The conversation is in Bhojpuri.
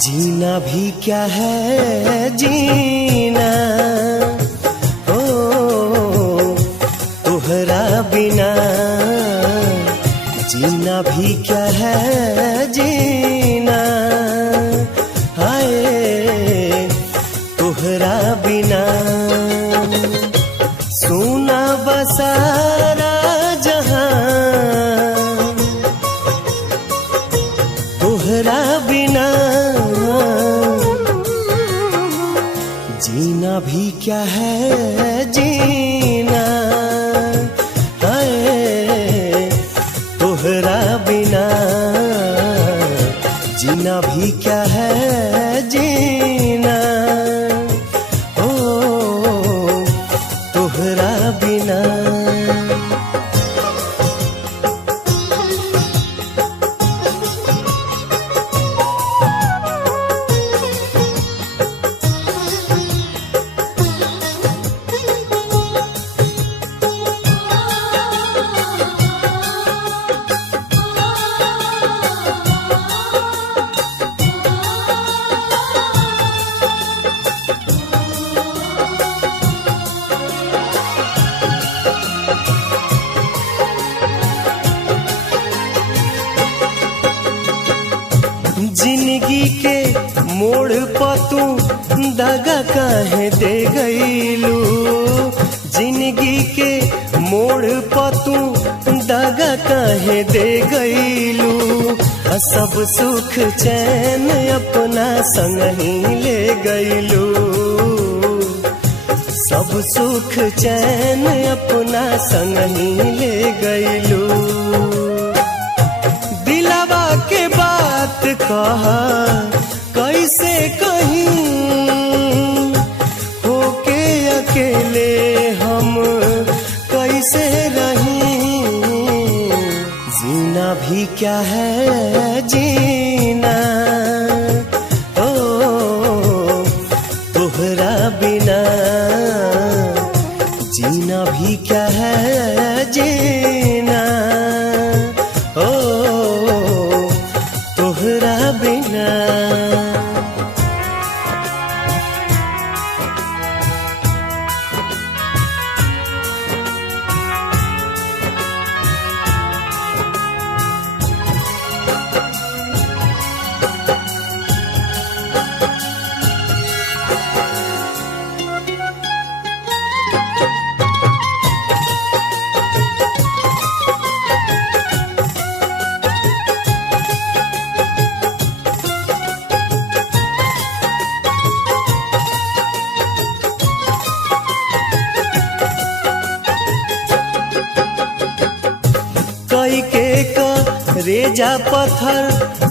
जीना भी क्या है जीना, ओ तोहरा बिना। जीना भी क्या है जीना, हाय तोहरा बिना। सुना बसारा जहां तोहरा बिना। जीना भी क्या है जीना, हाय तोहरा बिना। जीना भी क्या है जीना, ओ तोहरा बिना। जिंदगी के मोड़ पर तू दगा काहे दे गईलू। जिंदगी के मोड़ पर तू दगा काहे दे गईलू। सब सुख चैन अपना संग ही ले गईलू। सब सुख चैन अपना संग ही ले गईलू। दिलावा के बात कहा कैसे कहीं, होके अकेले हम कैसे रहीं। जीना भी क्या है जीना, ओ तोहरा बिना। जीना भी क्या है जीना, ओ तोहरा बिना। कई के का रेजा पत्थर